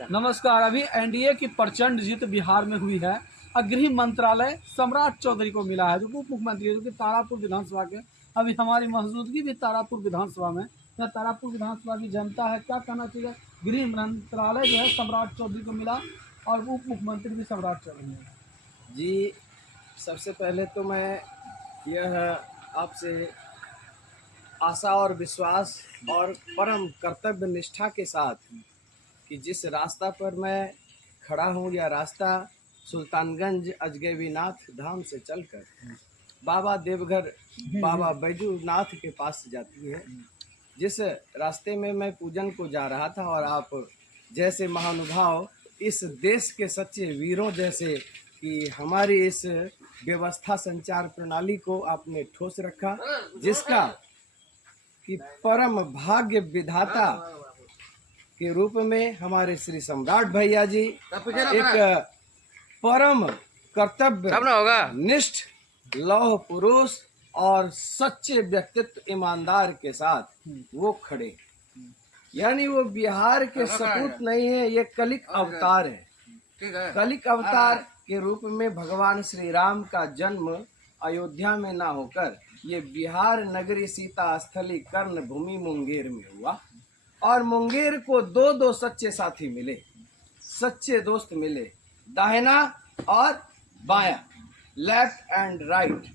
नमस्कार। अभी एनडीए की प्रचंड जीत बिहार में हुई है। गृह मंत्रालय सम्राट चौधरी को मिला है, जो उप मुख्यमंत्री है, जो कि तारापुर विधानसभा के। अभी हमारी मौजूदगी भी तारापुर विधानसभा में। यह तारापुर विधानसभा की जनता है, क्या कहना चाहिए? गृह मंत्रालय जो है सम्राट चौधरी को मिला और उप मुख्यमंत्री भी सम्राट चौधरी मिला। जी, सबसे पहले तो मैं यह आपसे आशा और विश्वास और परम कर्तव्य निष्ठा के साथ कि जिस रास्ता पर मैं खड़ा हूँ, यह रास्ता सुल्तानगंज अजगैबीनाथ धाम से चलकर बाबा देवघर बाबा बैजूनाथ के पास जाती है। जिस रास्ते में मैं पूजन को जा रहा था और आप जैसे महानुभाव, इस देश के सच्चे वीरों जैसे कि हमारी इस व्यवस्था संचार प्रणाली को आपने ठोस रखा, जिसका कि परम भाग्य विधाता के रूप में हमारे श्री सम्राट भैया जी एक परम कर्तव्य निष्ठ लौह पुरुष और सच्चे व्यक्तित्व ईमानदार के साथ वो खड़े, यानी वो बिहार के सपूत नहीं है, ये कलिक अवतार है। कलिक अवतार के रूप में भगवान श्री राम का जन्म अयोध्या में ना होकर ये बिहार नगरी सीता स्थली कर्ण भूमि मुंगेर में हुआ। और मुंगेर को दो सच्चे साथी मिले, सच्चे दोस्त मिले, दाहिना और बायां, लेफ्ट एंड राइट।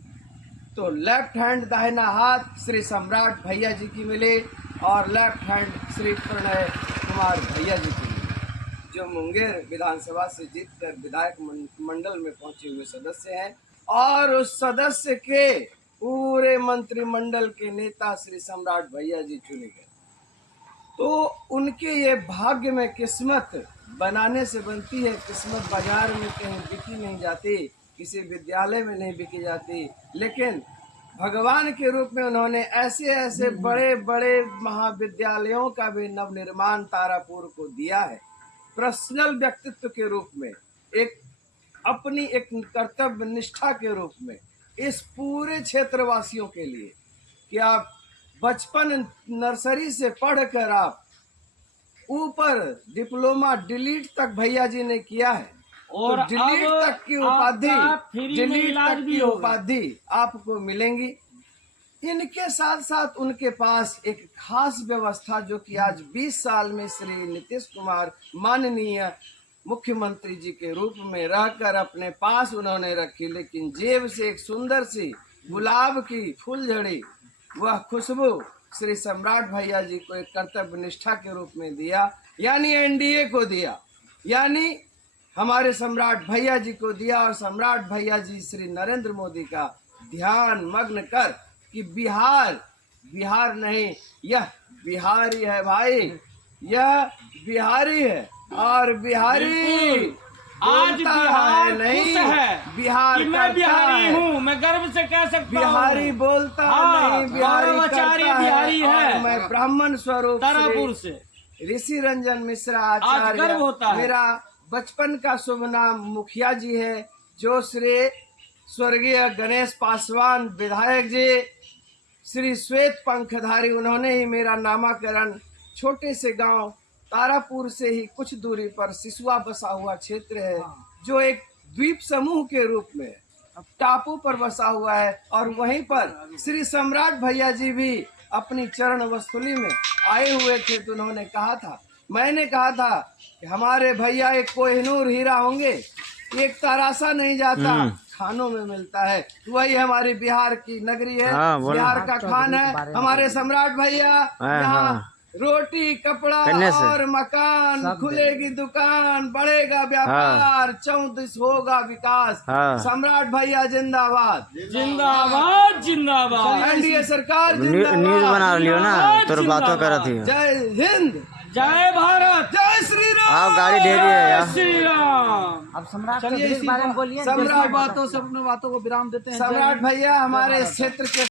तो लेफ्ट हैंड दाहिना हाथ श्री सम्राट भैया जी की मिले और लेफ्ट हैंड श्री प्रणय कुमार भैया जी की मिले, जो मुंगेर विधानसभा से जीतकर विधायक मंडल में पहुंचे हुए सदस्य हैं। और उस सदस्य के पूरे मंत्रिमंडल के नेता श्री सम्राट भैया जी चुने गए। तो उनके ये भाग्य में किस्मत बनाने से बनती है। किस्मत बाजार में कहीं बिकी नहीं जाती, किसी विद्यालय में नहीं बिकी जाती, लेकिन भगवान के रूप में उन्होंने ऐसे ऐसे बड़े बड़े महाविद्यालयों का भी नवनिर्माण तारापुर को दिया है। पर्सनल व्यक्तित्व के रूप में, एक अपनी एक कर्तव्य निष्ठा के रूप में इस पूरे क्षेत्रवासियों के लिए कि आप बचपन नर्सरी से पढ़कर आप ऊपर डिप्लोमा डिलीट तक भैया जी ने किया है। और तो डिलीट तक की उपाधि आपको मिलेंगी। इनके साथ साथ उनके पास एक खास व्यवस्था जो कि आज 20 साल में श्री नीतीश कुमार माननीय मुख्यमंत्री जी के रूप में रहकर अपने पास उन्होंने रखी, लेकिन जेब से एक सुंदर सी गुलाब की फूलझड़ी, वह खुशबू श्री सम्राट भैया जी को एक कर्तव्य निष्ठा के रूप में दिया, यानी एनडीए को दिया, यानी हमारे सम्राट भैया जी को दिया। और सम्राट भैया जी श्री नरेंद्र मोदी का ध्यान मग्न कर कि बिहार नहीं, यह बिहारी है भाई, यह बिहारी है। और बिहारी आज बिहार नहीं है, बिहार मैं बिहारी हूँ, मैं गर्व से कह सकता हूँ। बिहारी बोलता नहीं, बिहारी बिहारी है। मैं ब्राह्मण स्वरूप तारापुर से ऋषि रंजन मिश्रा आचार्य, गर्व होता है। मेरा बचपन का शुभ नाम मुखिया जी है, जो श्री स्वर्गीय गणेश पासवान विधायक जी, श्री श्वेत पंखधारी, उन्होंने ही मेरा नामकरण छोटे से गांव तारापुर से ही कुछ दूरी पर सिसुआ बसा हुआ क्षेत्र है, जो एक द्वीप समूह के रूप में टापू पर बसा हुआ है। और वहीं पर श्री सम्राट भैया जी भी अपनी चरण वस्तुली में आए हुए थे। तो उन्होंने कहा था, मैंने कहा था कि हमारे भैया एक कोहिनूर हीरा होंगे, एक तराशा नहीं जाता, खानों में मिलता है। वही हमारी बिहार की नगरी है, बिहार का खान है हमारे सम्राट भैया। यहाँ रोटी कपड़ा और मकान, खुलेगी दुकान, बढ़ेगा व्यापार, 34 होगा विकास। सम्राट भैया जिंदाबाद जिंदाबाद जिंदाबाद, एनडीए सरकार जिंदाबाद। न्यूज बना लियो ना, तो बातों कर रही है। जय हिंद, जय भारत, जय श्री राम। आप गाड़ी ढेरी है यार। श्री राम। अब सम्राट के बारे में बोलिए। सम्राट बातों से अपने बातों को विराम देते हैं। सम्राट भैया हमारे क्षेत्र के